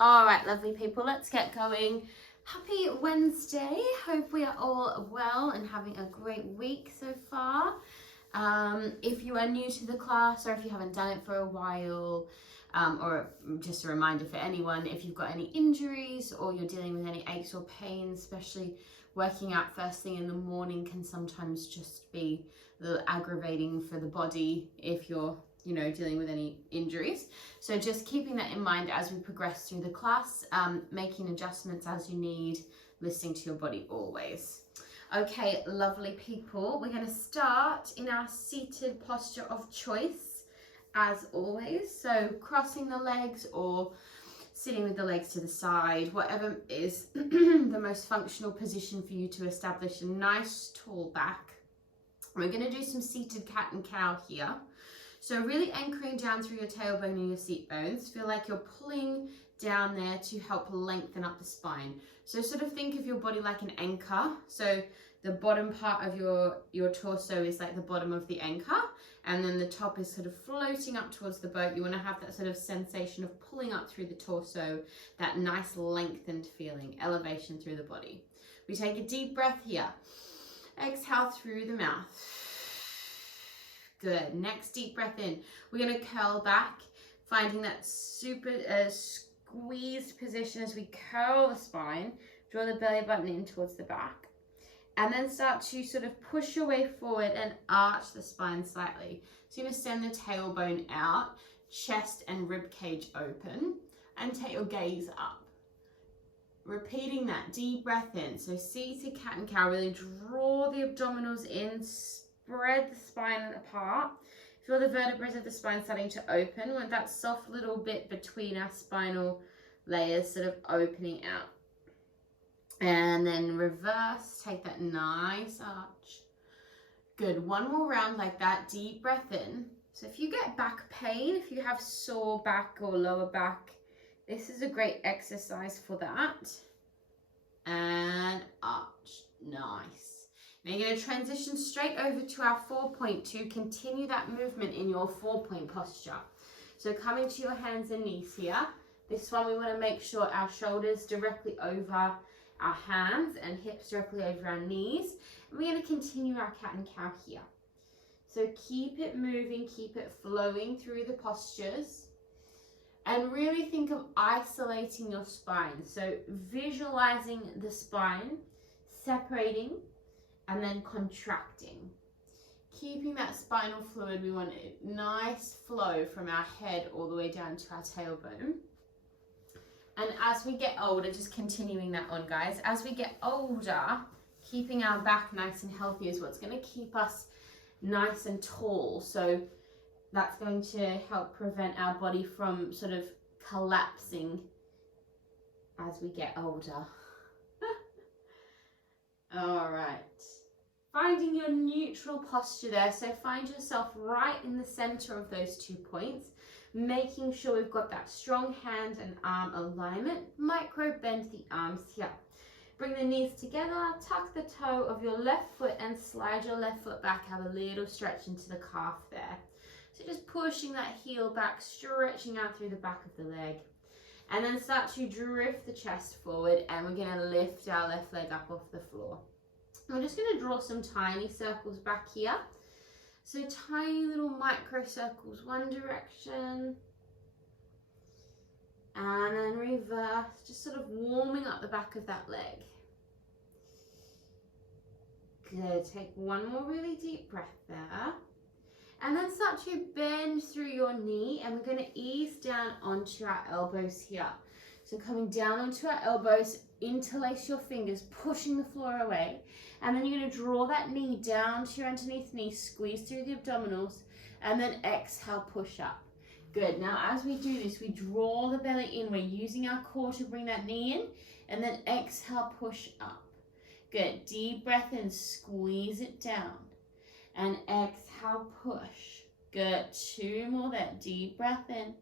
All right, lovely people, let's get going. Happy Wednesday. Hope we are all well and having a great week so far. If you are new to the class or if you haven't done it for a while, or just a reminder for anyone, if you've got any injuries or you're dealing with any aches or pains, especially working out first thing in the morning can sometimes just be a little aggravating for the body if you're dealing with any injuries. So just keeping that in mind as we progress through the class, making adjustments as you need, listening to your body always. Okay, lovely people, we're going to start in our seated posture of choice as always. So crossing the legs or sitting with the legs to the side, whatever is the most functional position for you to establish a nice tall back. We're going to do some seated cat and cow here. So really anchoring down through your tailbone and your seat bones. Feel like you're pulling down there to help lengthen up the spine. So sort of think of your body like an anchor. So the bottom part of your torso is like the bottom of the anchor, and then the top is sort of floating up towards the boat. You want to have that sort of sensation of pulling up through the torso, that nice lengthened feeling, elevation through the body. We take a deep breath here. Exhale through the mouth. Good. Next deep breath in. We're going to curl back, finding that super squeezed position as we curl the spine. Draw the belly button in towards the back. And then start to sort of push your way forward and arch the spine slightly. So you're going to send the tailbone out, chest and rib cage open, and take your gaze up. Repeating that deep breath in. So seated cat and cow, really draw the abdominals in, spread the spine apart. Feel the vertebrae of the spine starting to open. Want that soft little bit between our spinal layers sort of opening out. And then reverse, take that nice arch. Good, one more round like that, deep breath in. So if you get back pain, if you have sore back or lower back, this is a great exercise for that. And arch, nice. Now you're going to transition straight over to our 4-point to continue that movement in your 4-point posture. So coming to your hands and knees here. This one we want to make sure our shoulders directly over our hands and hips directly over our knees. And we're going to continue our cat and cow here. So keep it moving, keep it flowing through the postures. And really think of isolating your spine. So visualizing the spine, separating, and then contracting. Keeping that spinal fluid, we want a nice flow from our head all the way down to our tailbone. And as we get older, just continuing that on, guys, as we get older, keeping our back nice and healthy is what's going to keep us nice and tall. So that's going to help prevent our body from sort of collapsing as we get older. All right. Finding your neutral posture there. So find yourself right in the center of those 2 points, making sure we've got that strong hand and arm alignment. Micro bend the arms here. Bring the knees together, tuck the toe of your left foot and slide your left foot back. Have a little stretch into the calf there. So just pushing that heel back, stretching out through the back of the leg. And then start to drift the chest forward, and we're going to lift our left leg up off the floor. We're just going to draw some tiny circles back here. So tiny little micro circles, one direction. And then reverse, just sort of warming up the back of that leg. Good, take one more really deep breath there. And then start to bend through your knee, and we're going to ease down onto our elbows here. So coming down onto our elbows, interlace your fingers, pushing the floor away. And then you're going to draw that knee down to your underneath knee, squeeze through the abdominals, and then exhale, push up. Good. Now as we do this, we draw the belly in. We're using our core to bring that knee in, and then exhale, push up. Good. Deep breath in, squeeze it down. And exhale, push. Good. 2 more there. Deep breath in.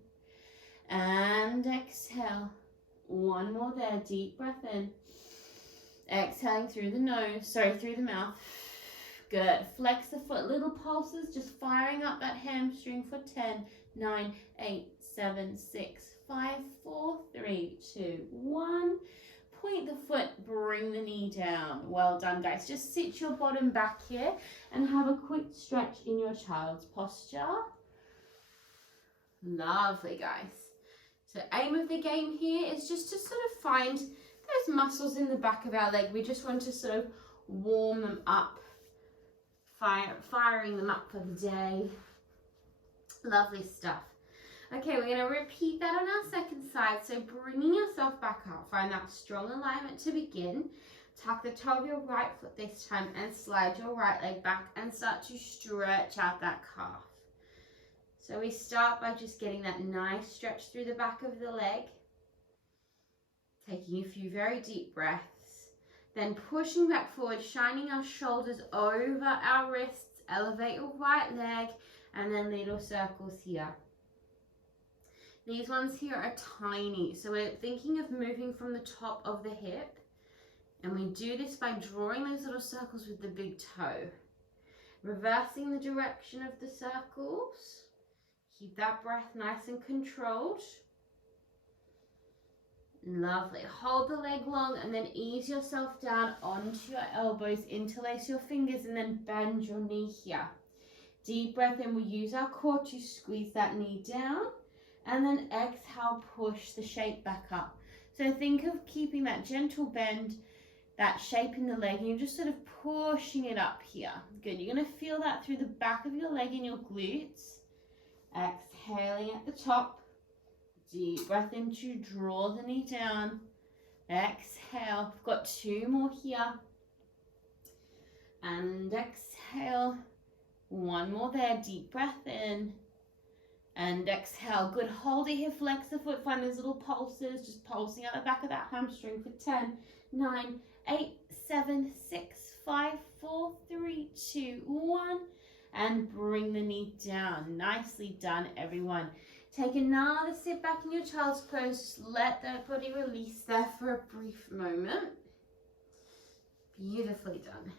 And exhale. 1 more there. Deep breath in. Exhaling through the nose, through the mouth. Good. Flex the foot, little pulses, just firing up that hamstring for 10, 9, 8, 7, 6, 5, 4, 3, 2, 1. Point the foot, bring the knee down. Well done, guys. Just sit your bottom back here and have a quick stretch in your child's posture. Lovely, guys. So aim of the game here is just to sort of find those muscles in the back of our leg. We just want to sort of warm them up, firing them up for the day. Lovely stuff. Okay, we're going to repeat that on our second side. So bringing yourself back up, find that strong alignment to begin. Tuck the toe of your right foot this time and slide your right leg back and start to stretch out that calf. So we start by just getting that nice stretch through the back of the leg. Taking a few very deep breaths. Then pushing back forward, shining our shoulders over our wrists. Elevate your right leg and then little circles here. These ones here are tiny, so we're thinking of moving from the top of the hip, and we do this by drawing those little circles with the big toe. Reversing the direction of the circles. Keep that breath nice and controlled. Lovely. Hold the leg long and then ease yourself down onto your elbows, interlace your fingers and then bend your knee here. Deep breath in, we use our core to squeeze that knee down. And then exhale, push the shape back up. So think of keeping that gentle bend, that shape in the leg, and you're just sort of pushing it up here. Good, you're gonna feel that through the back of your leg and your glutes. Exhaling at the top. Deep breath in to draw the knee down. Exhale, we've got 2 more here. And exhale, 1 more there, deep breath in. And exhale, good, hold it here, flex the foot, find those little pulses, just pulsing out the back of that hamstring for 10, 9, 8, 7, 6, 5, 4, 3, 2, 1, and bring the knee down. Nicely done, everyone. Take another sit back in your child's pose, just let that body release there for a brief moment. Beautifully done.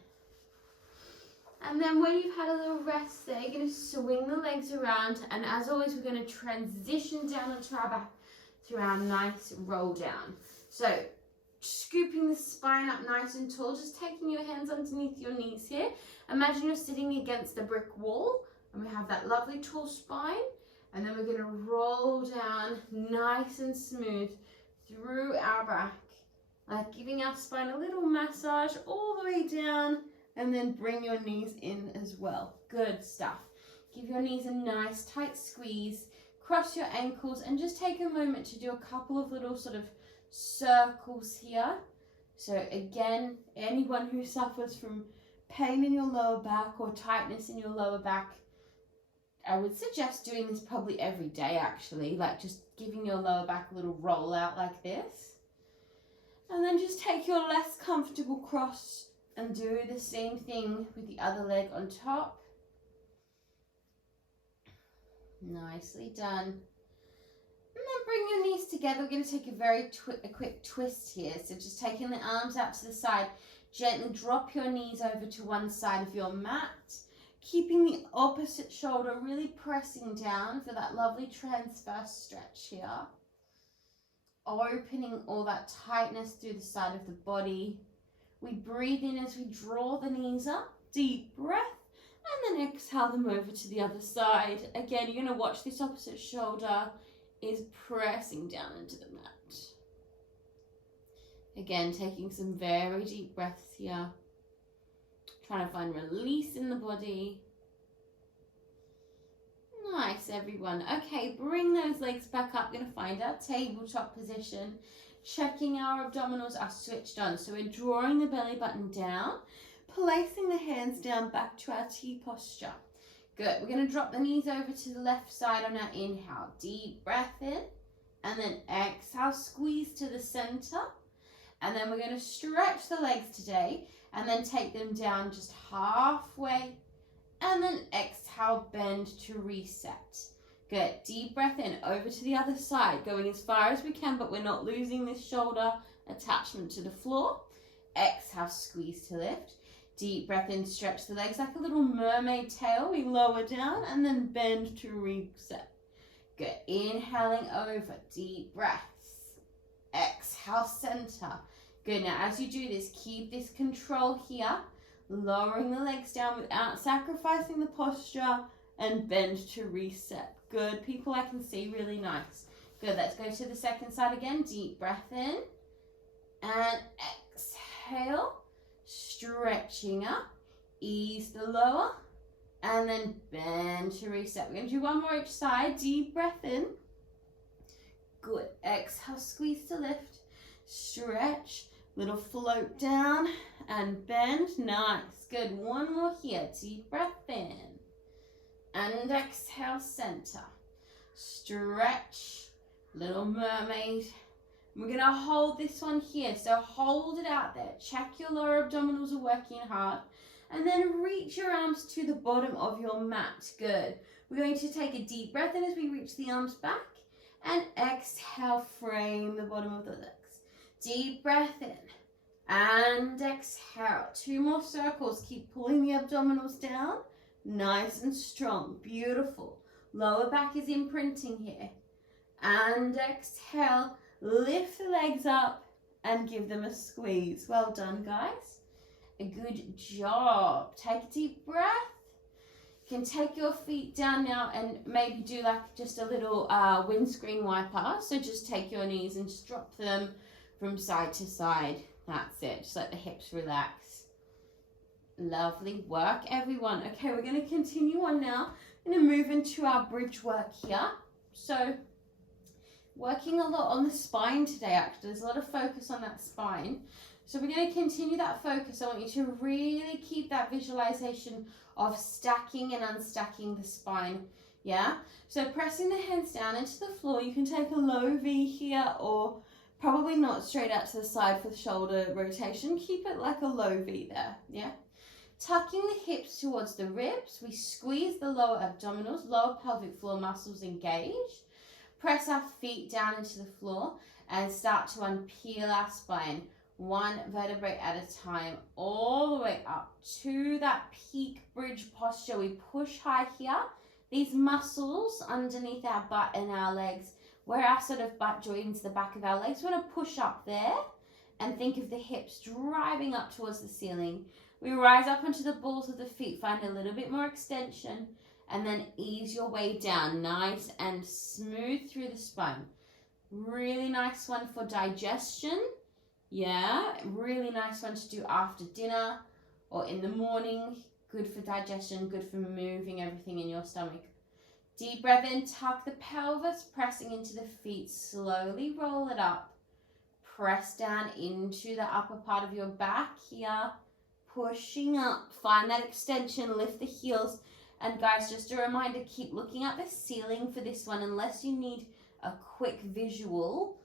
And then when you've had a little rest there, you're going to swing the legs around. And as always, we're going to transition down onto our back through our nice roll down. So scooping the spine up nice and tall, just taking your hands underneath your knees here. Imagine you're sitting against a brick wall and we have that lovely tall spine. And then we're going to roll down nice and smooth through our back, like giving our spine a little massage all the way down. And then bring your knees in as well. Good stuff. Give your knees a nice tight squeeze. Cross your ankles and just take a moment to do a couple of little sort of circles here. So again, anyone who suffers from pain in your lower back or tightness in your lower back, I would suggest doing this probably every day actually, like just giving your lower back a little roll out like this. And then just take your less comfortable cross and do the same thing with the other leg on top. Nicely done. And then bring your knees together. We're going to take a quick twist here. So just taking the arms out to the side, gently drop your knees over to one side of your mat, keeping the opposite shoulder really pressing down for that lovely transverse stretch here. Opening all that tightness through the side of the body. We breathe in as we draw the knees up, deep breath, and then exhale them over to the other side. Again, you're going to watch this opposite shoulder is pressing down into the mat. Again, taking some very deep breaths here. Trying to find release in the body. Nice, everyone. Okay, bring those legs back up. We're going to find our tabletop position. Checking our abdominals are switched on. So we're drawing the belly button down, placing the hands down back to our T posture. Good. We're going to drop the knees over to the left side on our inhale. Deep breath in. And then exhale, squeeze to the center. And then we're going to stretch the legs today and then take them down just halfway. And then exhale, bend to reset. Good. Deep breath in, over to the other side, going as far as we can, but we're not losing this shoulder attachment to the floor. Exhale, squeeze to lift. Deep breath in, stretch the legs like a little mermaid tail. We lower down and then bend to reset. Good. Inhaling over, deep breaths. Exhale, center. Good. Now, as you do this, keep this control here, lowering the legs down without sacrificing the posture, and bend to reset. Good. People, I can see, really nice. Good. Let's go to the second side again. Deep breath in and exhale, stretching up. Ease the lower and then bend to reset. We're going to do one more each side. Deep breath in. Good. Exhale, squeeze to lift. Stretch. Little float down and bend. Nice. Good. One more here. Deep breath in. And exhale, center. Stretch. Little mermaid. We're going to hold this one here. So hold it out there. Check your lower abdominals are working hard. And then reach your arms to the bottom of your mat. Good. We're going to take a deep breath in as we reach the arms back. And exhale, frame the bottom of the legs. Deep breath in. And exhale. 2 more circles. Keep pulling the abdominals down. Nice and strong. Beautiful. Lower back is imprinting here. And exhale. Lift the legs up and give them a squeeze. Well done, guys. A good job. Take a deep breath. You can take your feet down now and maybe do like just a little windscreen wiper. So just take your knees and just drop them from side to side. That's it. Just let the hips relax. Lovely work, everyone. Okay, we're going to continue on now. I'm going to move into our bridge work here. So working a lot on the spine today, actually. There's a lot of focus on that spine. So we're going to continue that focus. I want you to really keep that visualization of stacking and unstacking the spine. Yeah? So pressing the hands down into the floor. You can take a low V here, or probably not straight out to the side for the shoulder rotation. Keep it like a low V there. Yeah? Tucking the hips towards the ribs. We squeeze the lower abdominals, lower pelvic floor muscles engaged. Press our feet down into the floor and start to unpeel our spine. 1 vertebrae at a time, all the way up to that peak bridge posture. We push high here. These muscles underneath our butt and our legs, where our sort of butt joins the back of our legs, we want to push up there and think of the hips driving up towards the ceiling. We rise up onto the balls of the feet, find a little bit more extension, and then ease your way down, nice and smooth through the spine. Really nice one for digestion. Yeah, really nice one to do after dinner or in the morning. Good for digestion, good for moving everything in your stomach. Deep breath in, tuck the pelvis, pressing into the feet. Slowly roll it up. Press down into the upper part of your back here. Pushing up, find that extension, lift the heels. And guys, just a reminder, keep looking at the ceiling for this one. Unless you need a quick visual,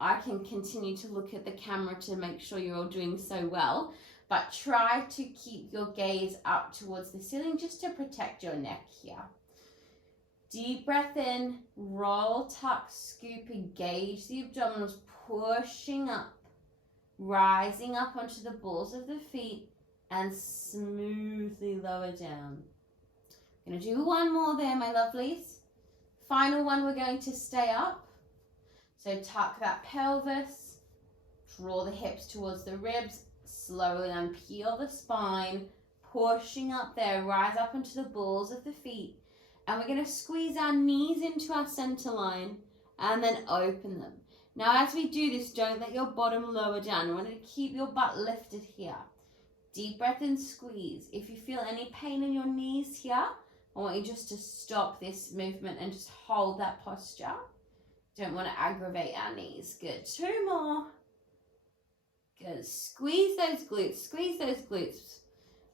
I can continue to look at the camera to make sure you're all doing so well. But try to keep your gaze up towards the ceiling just to protect your neck here. Deep breath in, roll, tuck, scoop, engage the abdominals, pushing up, rising up onto the balls of the feet and smoothly lower down. I'm going to do one more there, my lovelies. Final one, we're going to stay up. So tuck that pelvis, draw the hips towards the ribs, slowly unpeel the spine, pushing up there, rise up onto the balls of the feet. And we're going to squeeze our knees into our center line and then open them. Now, as we do this, don't let your bottom lower down. You want to keep your butt lifted here. Deep breath and squeeze. If you feel any pain in your knees here, I want you just to stop this movement and just hold that posture. Don't want to aggravate our knees. Good. 2 more. Good. Squeeze those glutes. Squeeze those glutes.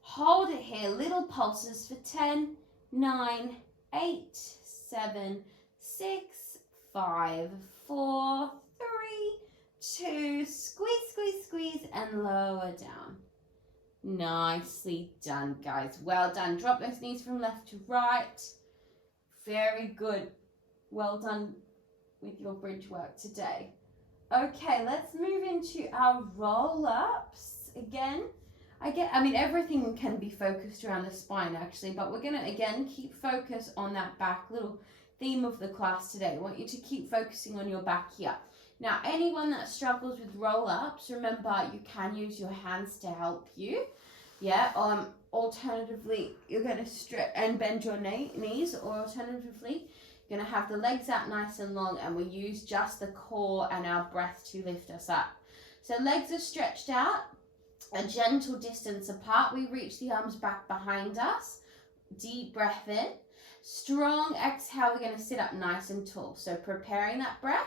Hold it here. Little pulses for 10, 9, 8, 7, 6, 5, 4, 3, 2. Squeeze, squeeze, squeeze, and lower down. Nicely done, guys. Well done. Drop those knees from left to right. Very good. Well done with your bridge work today. Okay, let's move into our roll-ups. Again, I mean, everything can be focused around the spine actually, but we're gonna again keep focus on that back, little theme of the class today. I want you to keep focusing on your back here. Now, anyone that struggles with roll-ups, remember you can use your hands to help you. Yeah, alternatively, you're going to stretch and bend your knees, or alternatively, you're going to have the legs out nice and long, and we use just the core and our breath to lift us up. So legs are stretched out, a gentle distance apart. We reach the arms back behind us. Deep breath in. Strong exhale, we're going to sit up nice and tall. So preparing that breath.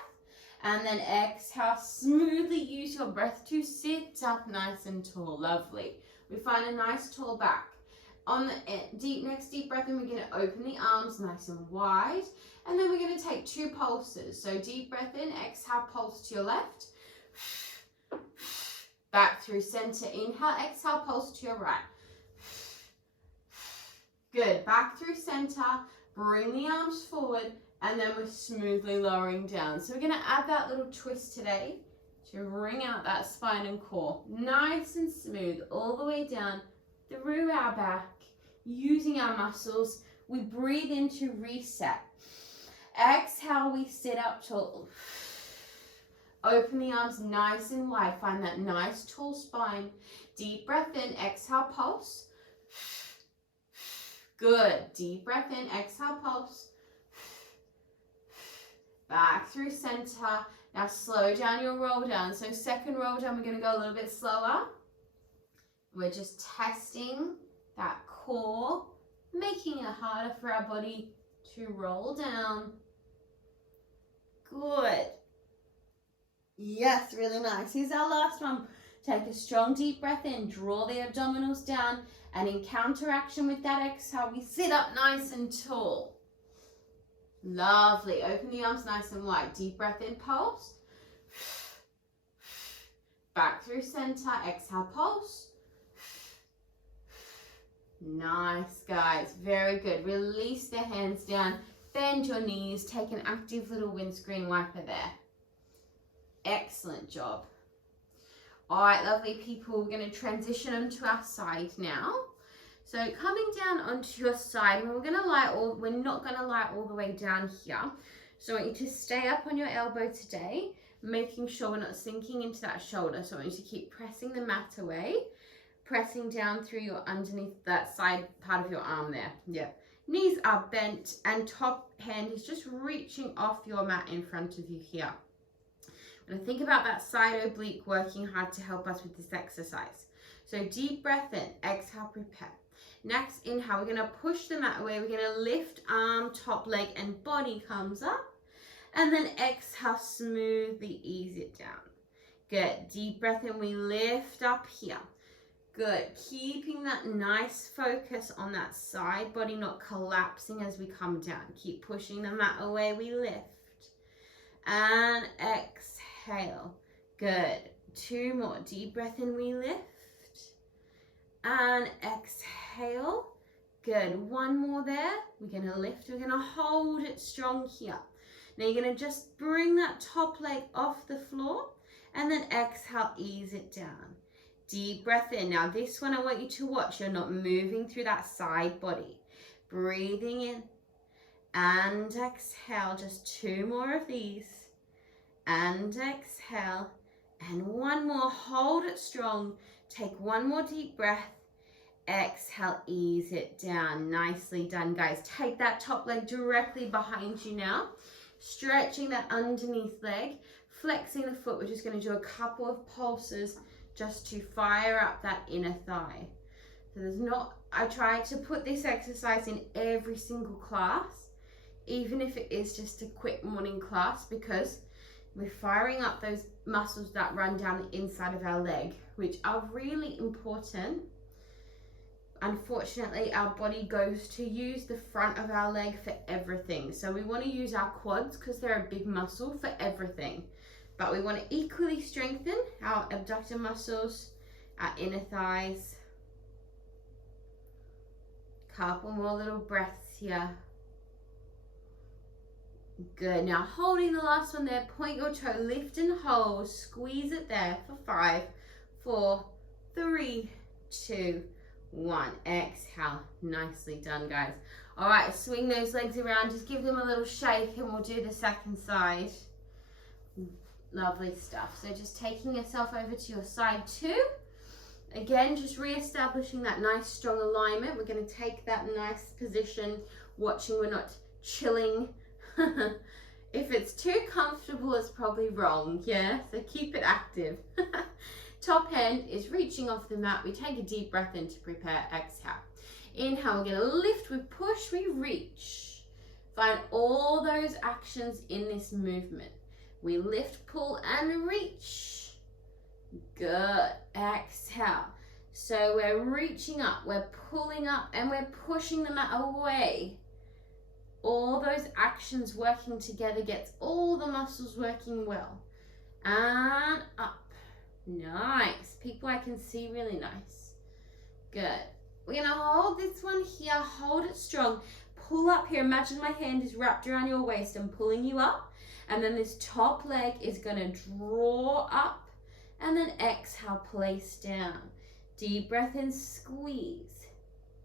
And then exhale, smoothly use your breath to sit up nice and tall. Lovely. We find a nice tall back. On the next deep breath in, we're going to open the arms nice and wide. And then we're going to take 2 pulses. So deep breath in, exhale, pulse to your left. Back through center, inhale, exhale, pulse to your right. Good, back through center, bring the arms forward, and then we're smoothly lowering down. So we're gonna add that little twist today to wring out that spine and core. Nice and smooth, all the way down through our back, using our muscles. We breathe into reset. Exhale, we sit up tall. Open the arms nice and wide. Find that nice tall spine. Deep breath in, exhale, pulse. Good. Deep breath in, exhale, pulse. Back through center. Now slow down your roll down. So second roll down, we're going to go a little bit slower. We're just testing that core, making it harder for our body to roll down. Good. Yes, really nice. Here's our last one. Take a strong deep breath in, draw the abdominals down, and in counteraction with that exhale, we sit up nice and tall. Lovely. Open the arms nice and wide. Deep breath in, pulse. Back through center, exhale, pulse. Nice, guys. Very good. Release the hands down, bend your knees, take an active little windscreen wiper there. Excellent job. All right, lovely people, we're going to transition onto our side now. So coming down onto your side, we're not going to lie all the way down here. So I want you to stay up on your elbow today, making sure we're not sinking into that shoulder. So I want you to keep pressing the mat away, pressing down through your underneath that side part of your arm there. Yep. Knees are bent and top hand is just reaching off your mat in front of you here. And think about that side oblique working hard to help us with this exercise. So deep breath in, exhale, prepare. Next inhale, we're going to push the mat away. We're going to lift arm, top leg, and body comes up. And then exhale, smoothly ease it down. Good. Deep breath in, we lift up here. Good. Keeping that nice focus on that side body, not collapsing as we come down. Keep pushing the mat away, we lift. And exhale. Good. 2 more. Deep breath in, we lift. And exhale. Good. 1 more there. We're going to lift. We're going to hold it strong here. Now you're going to just bring that top leg off the floor and then exhale, ease it down. Deep breath in. Now this one I want you to watch. You're not moving through that side body. Breathing in and exhale. Just 2 more of these. And exhale. And 1 more. Hold it strong. Take 1 more deep breath. Exhale, ease it down. Nicely done, guys. Take that top leg directly behind you now. Stretching that underneath leg. Flexing the foot. We're just going to do a couple of pulses just to fire up that inner thigh. So I try to put this exercise in every single class, even if it is just a quick morning class, because we're firing up those muscles that run down the inside of our leg, which are really important. Unfortunately, our body goes to use the front of our leg for everything. So we want to use our quads because they're a big muscle for everything. But we want to equally strengthen our abductor muscles, our inner thighs. Couple more little breaths here. Good. Now holding the last one there, point your toe, lift and hold, squeeze it there for 5, 4, 3, 2, 1. Exhale. Nicely done, guys. All right, swing those legs around. Just give them a little shake and we'll do the second side. Lovely stuff. So just taking yourself over to your side 2. Again, just re-establishing that nice strong alignment. We're going to take that nice position, watching we're not chilling. If it's too comfortable, it's probably wrong, yeah? So keep it active. Top hand is reaching off the mat. We take a deep breath in to prepare. Exhale. Inhale, we're going to lift, we push, we reach. Find all those actions in this movement. We lift, pull, and reach. Good. Exhale. So we're reaching up, we're pulling up, and we're pushing the mat away. All those actions working together gets all the muscles working well. And up. Nice. People, I can see really nice. Good. We're going to hold this one here. Hold it strong. Pull up here. Imagine my hand is wrapped around your waist. I'm pulling you up. And then this top leg is going to draw up. And then exhale, place down. Deep breath in, squeeze.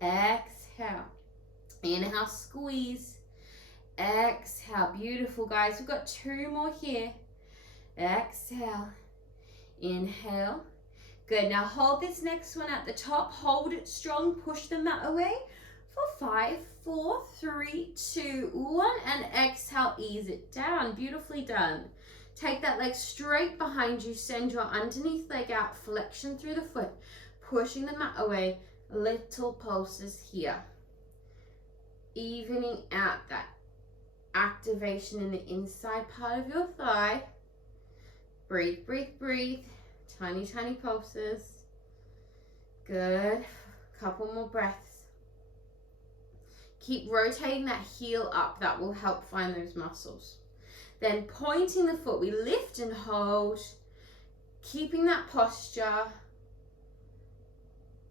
Exhale. Inhale, squeeze. Exhale. Beautiful, guys. We've got 2 more here. Exhale. Inhale. Good. Now hold this next one at the top. Hold it strong. Push the mat away for 5, 4, 3, 2, 1. And exhale. Ease it down. Beautifully done. Take that leg straight behind you. Send your underneath leg out. Flexion through the foot. Pushing the mat away. Little pulses here. Evening out that activation in the inside part of your thigh. Breathe, breathe, breathe. Tiny, tiny pulses. Good. Couple more breaths. Keep rotating that heel up. That will help find those muscles. Then pointing the foot, we lift and hold, keeping that posture.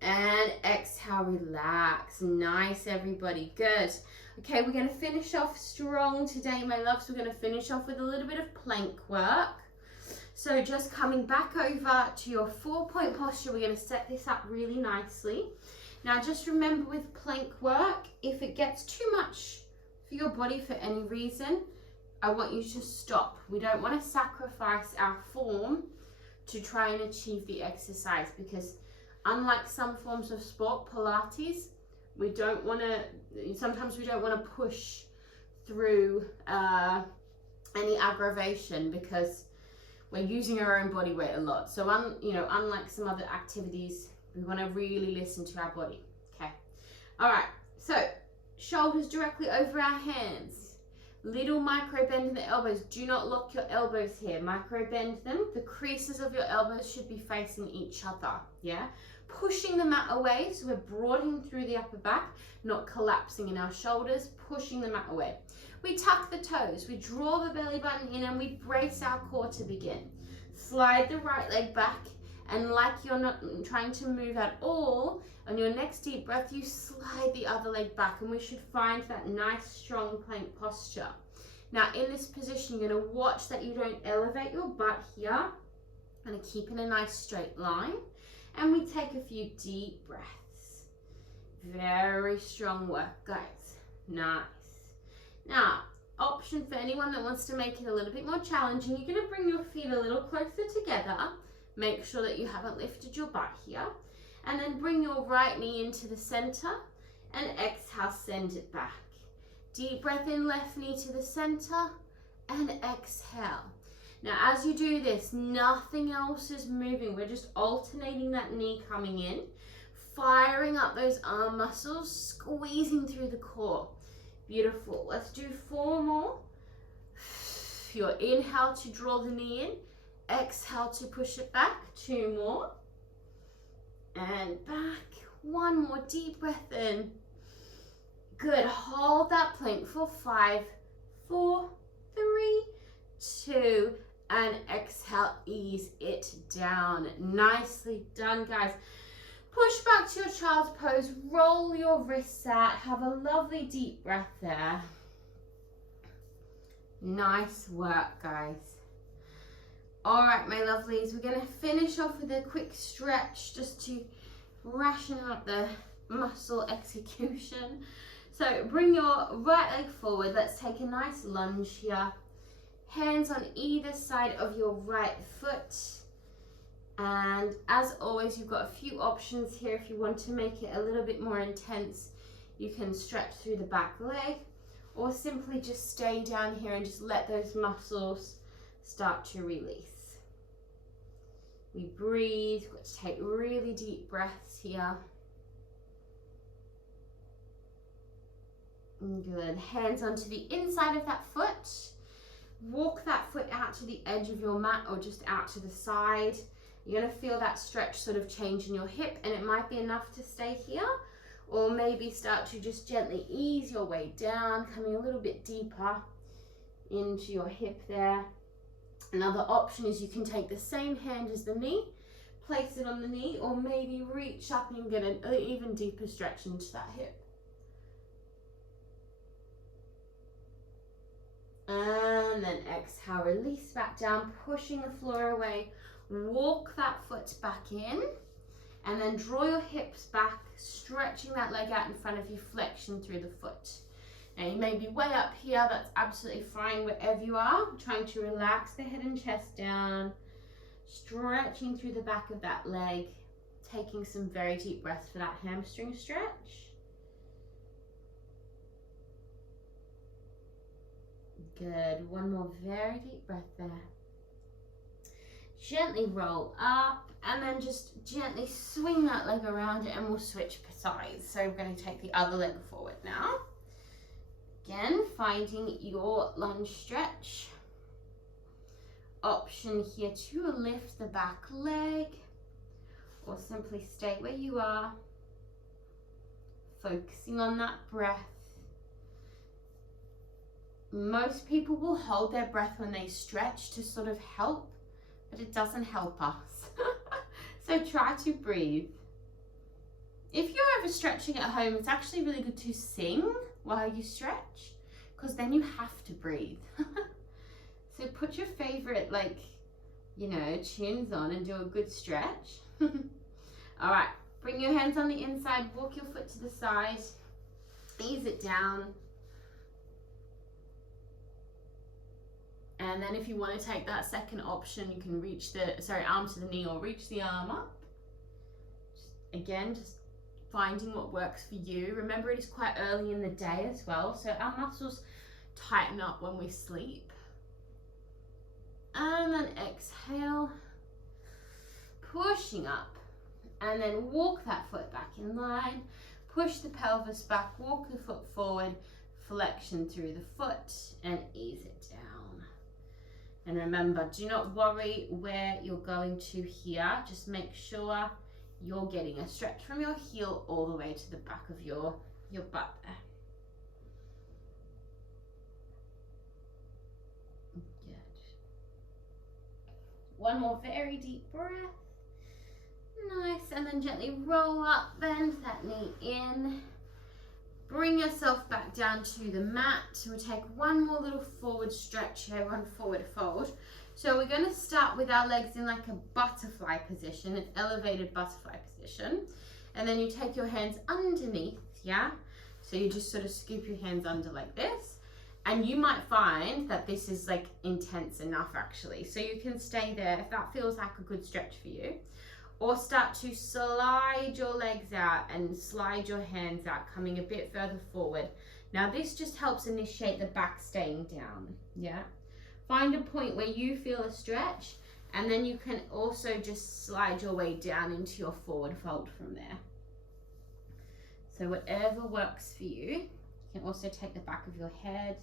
And exhale, relax. Nice, everybody. Good. Okay, we're going to finish off strong today, my loves. We're going to finish off with a little bit of plank work. So just coming back over to your 4-point posture, we're going to set this up really nicely. Now, just remember with plank work, if it gets too much for your body for any reason, I want you to stop. We don't want to sacrifice our form to try and achieve the exercise, because unlike some forms of sport, Pilates, we don't want to, sometimes we don't want to push through any aggravation because we're using our own body weight a lot. So, unlike some other activities, we want to really listen to our body. Okay. All right. So, shoulders directly over our hands. Little micro bend in the elbows. Do not lock your elbows here. Micro bend them. The creases of your elbows should be facing each other. Yeah. Pushing the mat away. So we're broadening through the upper back, not collapsing in our shoulders. Pushing the mat away. We tuck the toes. We draw the belly button in and we brace our core to begin. Slide the right leg back. And like you're not trying to move at all, on your next deep breath, you slide the other leg back, and we should find that nice, strong plank posture. Now, in this position, you're going to watch that you don't elevate your butt here. And keep in a nice straight line. And we take a few deep breaths. Very strong work, guys. Nice. Now, option for anyone that wants to make it a little bit more challenging, you're going to bring your feet a little closer together. Make sure that you haven't lifted your butt here. And then bring your right knee into the center and exhale, send it back. Deep breath in, left knee to the center and exhale. Now, as you do this, nothing else is moving. We're just alternating that knee coming in, firing up those arm muscles, squeezing through the core. Beautiful. Let's do 4 more. Your inhale to draw the knee in. Exhale to push it back. 2 more. And back. 1 more. Deep breath in. Good. Hold that plank for 5, 4, 3, 2, and exhale. Ease it down. Nicely done, guys. Push back to your child's pose. Roll your wrists out. Have a lovely deep breath there. Nice work, guys. All right, my lovelies, we're going to finish off with a quick stretch just to ration up the muscle execution. So bring your right leg forward. Let's take a nice lunge here. Hands on either side of your right foot. And as always, you've got a few options here. If you want to make it a little bit more intense, you can stretch through the back leg, or simply just stay down here and just let those muscles start to release. We breathe. We've got to take really deep breaths here. Good. Hands onto the inside of that foot. Walk that foot out to the edge of your mat or just out to the side. You're going to feel that stretch sort of change in your hip, and it might be enough to stay here, or maybe start to just gently ease your way down, coming a little bit deeper into your hip there. Another option is you can take the same hand as the knee, place it on the knee, or maybe reach up and get an even deeper stretch into that hip. And then exhale, release back down, pushing the floor away. Walk that foot back in, and then draw your hips back, stretching that leg out in front of you, flexion through the foot. Now you may be way up here, that's absolutely fine wherever you are. Trying to relax the head and chest down, stretching through the back of that leg, taking some very deep breaths for that hamstring stretch. Good, one more very deep breath there. Gently roll up, and then just gently swing that leg around it, and we'll switch sides. So we're going to take the other leg forward now. Again, finding your lunge stretch. Option here to lift the back leg, or simply stay where you are, focusing on that breath. Most people will hold their breath when they stretch to sort of help, but it doesn't help us. So try to breathe. If you're ever stretching at home, it's actually really good to sing while you stretch, because then you have to breathe. So put your favorite, tunes on and do a good stretch. All right, bring your hands on the inside, walk your foot to the side, ease it down. And then if you want to take that second option, you can reach the, arm to the knee or reach the arm up. Again, just finding what works for you. Remember, it is quite early in the day as well, so our muscles tighten up when we sleep. And then exhale, pushing up, and then walk that foot back in line. Push the pelvis back, walk the foot forward, flexion through the foot, and ease it down. And remember, do not worry where you're going to here. Just make sure you're getting a stretch from your heel all the way to the back of your butt there. Good. One more very deep breath. Nice, and then gently roll up, bend that knee in. Bring yourself back down to the mat. So we'll take one more little forward stretch here, one forward fold. So we're going to start with our legs in like a butterfly position, an elevated butterfly position. And then you take your hands underneath, yeah? So you just sort of scoop your hands under like this. And you might find that this is like intense enough actually. So you can stay there if that feels like a good stretch for you. Or start to slide your legs out and slide your hands out, coming a bit further forward. Now this just helps initiate the back staying down, yeah? Find a point where you feel a stretch, and then you can also just slide your way down into your forward fold from there. So whatever works for you. You can also take the back of your head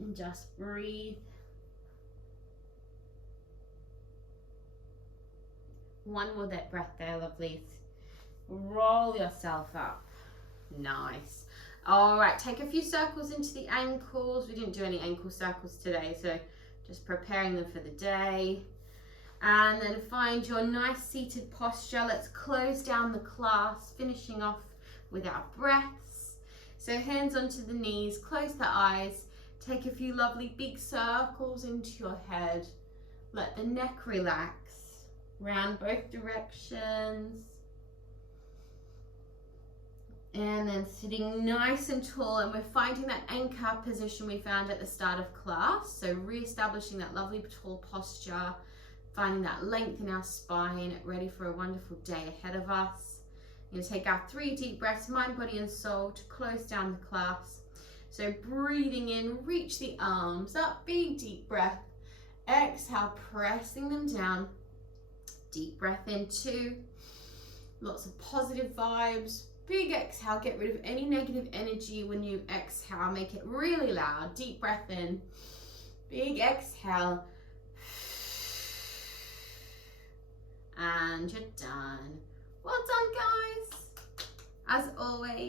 and just breathe. One more breath there, lovelies. Roll yourself up. Nice. All right, take a few circles into the ankles. We didn't do any ankle circles today, so just preparing them for the day. And then find your nice seated posture. Let's close down the class, finishing off with our breaths. So hands onto the knees, close the eyes. Take a few lovely big circles into your head. Let the neck relax. Round both directions. And then sitting nice and tall, and we're finding that anchor position we found at the start of class. So re-establishing that lovely tall posture, finding that length in our spine, ready for a wonderful day ahead of us. You're going to take our 3 deep breaths, mind, body and soul, to close down the class. So breathing in, reach the arms up, big deep breath. Exhale, pressing them down. Deep breath in 2. Lots of positive vibes. Big exhale, get rid of any negative energy when you exhale. Make it really loud. Deep breath in. Big exhale. And you're done. Well done, guys. As always.